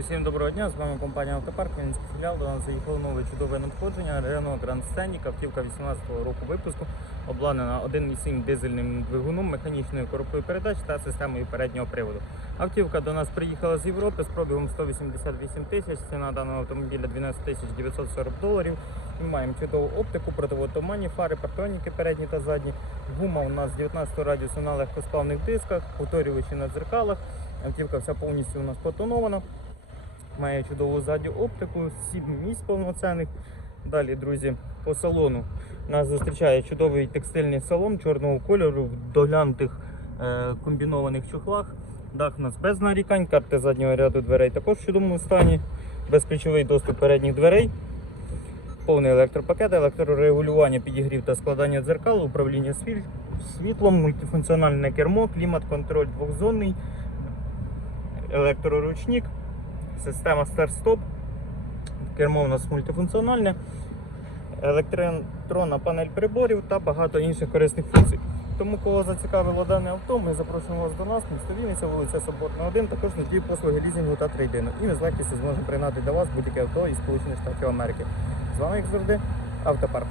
Всім доброго дня, з вами компанія Автопарк, Вінницький філіал. До нас заїхало нове чудове надходження. Renault Grand Scenic, автівка 18-го року випуску, обладнана 1,7 дизельним двигуном, механічною коробкою передач та системою переднього приводу. Автівка до нас приїхала з Європи з пробігом 188 тисяч. Ціна даного автомобіля 12 тисяч 940 доларів. Ми маємо чудову оптику, противотуманні, фари, партроніки передні та задні. Гума у нас 19 радіусу на легкосплавних дисках, повторювачі на дзеркалах. Автівка вся повністю у нас потонована. Має чудову задню оптику, 7 місць повноцінних. Далі, друзі, по салону нас зустрічає чудовий текстильний салон чорного кольору в доглянутих е, комбінованих чохлах. Дах у нас без нарікань, карти заднього ряду дверей також в чудовому стані, безключовий доступ передніх дверей, повний електропакет, електрорегулювання, підігрів та складання дзеркал, управління світлом, мультифункціональне кермо, клімат-контроль двохзонний, електроручник, система старт-стоп. Кермо у нас мультифункціональне, електронна панель приборів та багато інших корисних функцій. Тому, кого зацікавило дане авто, ми запрошуємо вас до нас, місто Вінниця, вулиця Соборна 1, також надії послуги лізінгу та трейдину. І ми з легкістю зможемо прийняти до вас будь-яке авто із Сполучених Штатів Америки. З вами, як завжди, автопарк.